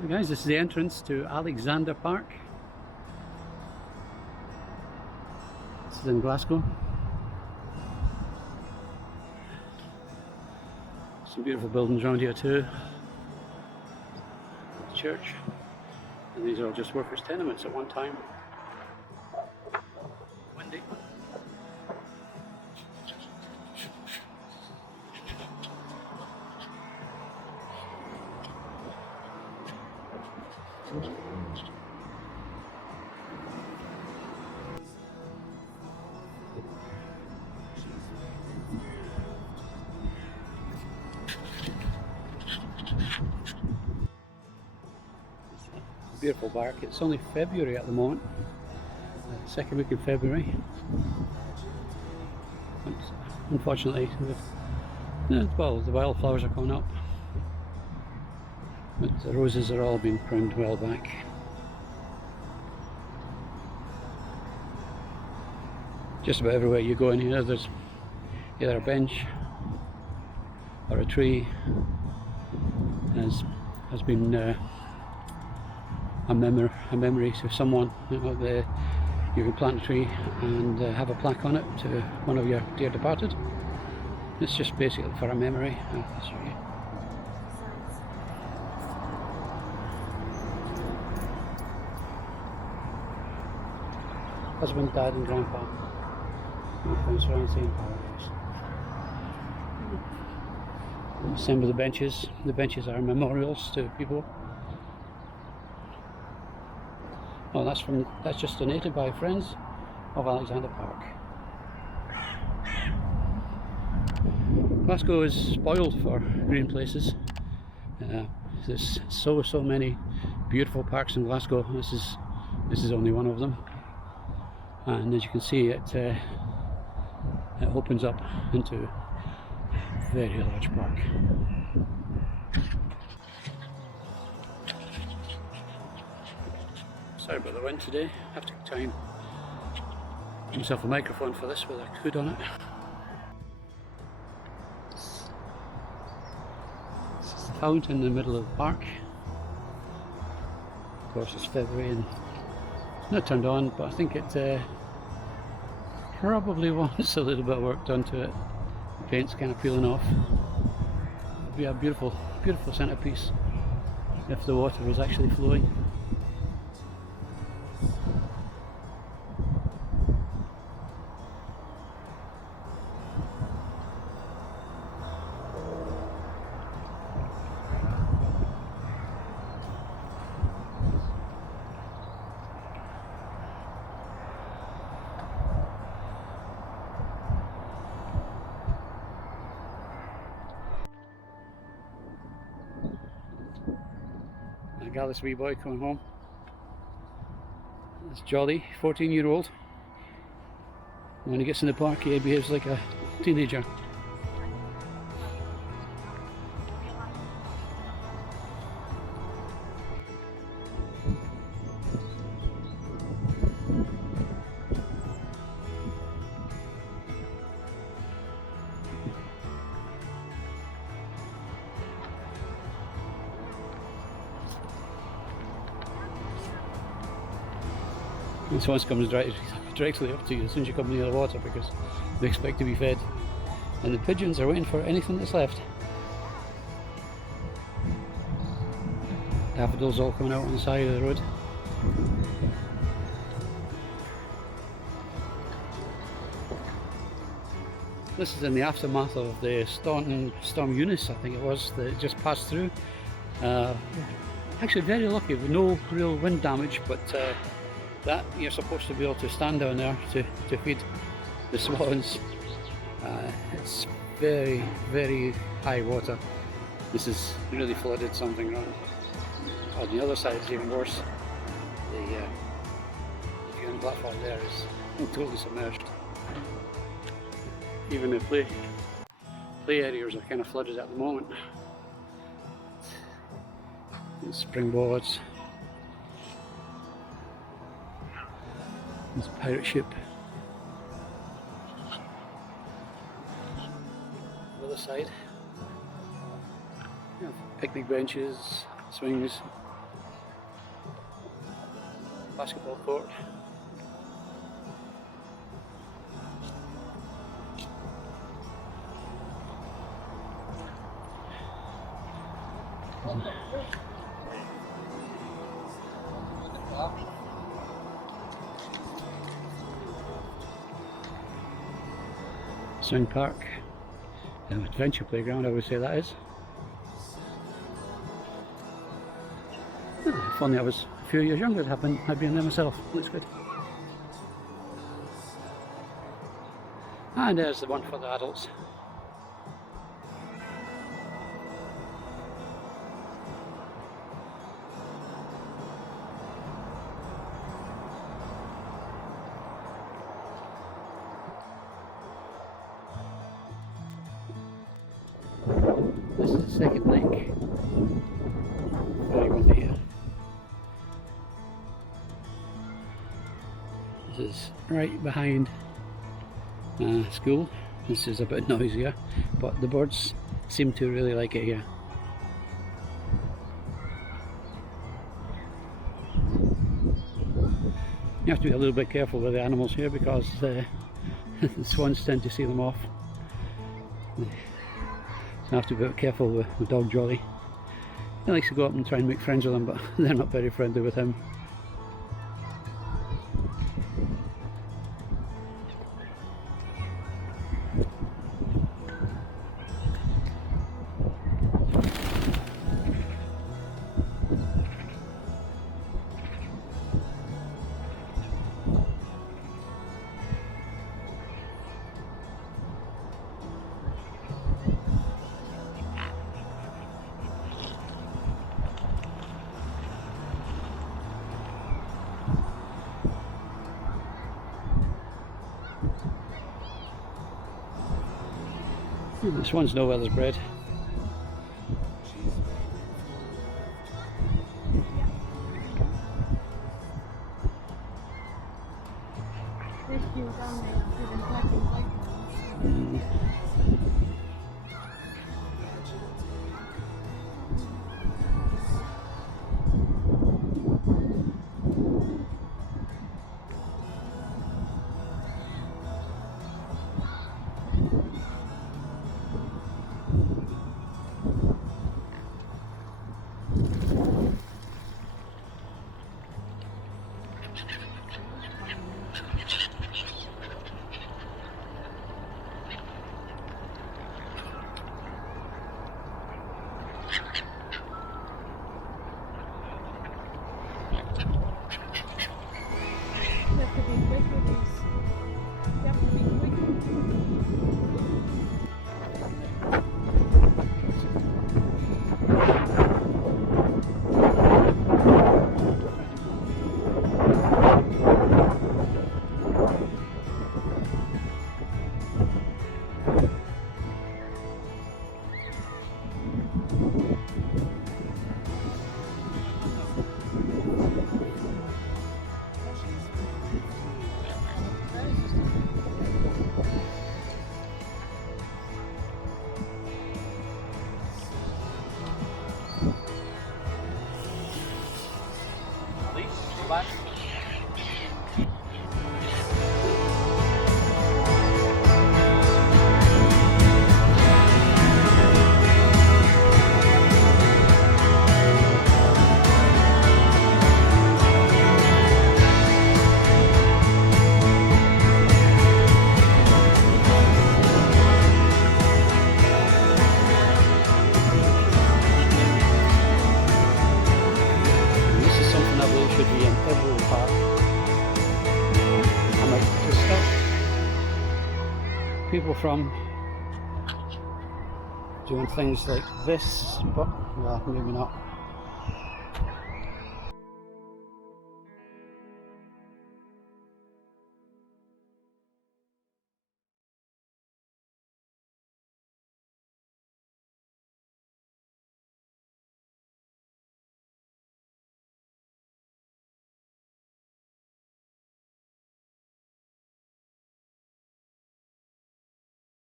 Hey guys, this is the entrance to Alexandra Park. This is in Glasgow. Some beautiful buildings around here too. Church. And these are all just workers' tenements at one time. Windy. Beautiful park. It's only February at the moment, second week in February. But unfortunately, well, the wildflowers are coming up, but the roses are all being pruned well back. Just about everywhere you go in here, there's either a bench or a tree has been a memory to someone. You can plant a tree and have a plaque on it to one of your dear departed. It's just basically for a memory. I'll show you. Husband, dad and grandpa. Thanks for anything. Same with the benches. The benches are memorials to people. Oh, that's just donated by friends of Alexandra Park. Glasgow is spoiled for green places. There's so many beautiful parks in Glasgow. This is only one of them, and as you can see, it opens up into a very large park. Sorry about the wind today. I have to try and get myself a microphone for this with a hood on it. This is the fountain in the middle of the park. Of course, it's February and it's not turned on, but I think it probably wants a little bit of work done to it. The paint's kind of peeling off. It'd be a beautiful centerpiece if the water was actually flowing. I got this wee boy coming home. It's Jolly, 14-year-old. When he gets in the park, he behaves like a teenager. This one comes directly up to you as soon as you come near the water because they expect to be fed. And the pigeons are waiting for anything that's left. Daffodils all coming out on the side of the road. This is in the aftermath of the Storm Eunice, I think it was, that just passed through. Actually very lucky with no real wind damage, but that you're supposed to be able to stand down there to feed the swans. It's very high water. This has really flooded something wrong. On the other side it's even worse. The viewing platform there is totally submerged. Even the play areas are kind of flooded at the moment. And springboards. This pirate ship. Other side. Yeah, picnic benches, swings, basketball court. Sound Park, adventure playground, I would say that is. If only I was a few years younger, I'd been there myself. Looks good. And there's the one for the adults. This is the second lake. Very windy here. This is right behind school. This is a bit noisier, but the birds seem to really like it here. You have to be a little bit careful with the animals here because the swans tend to see them off. So I have to be careful with dog Jolly. He likes to go up and try and make friends with them, but they're not very friendly with him. This one's no weather's bread. People from doing things like this, but well, maybe not.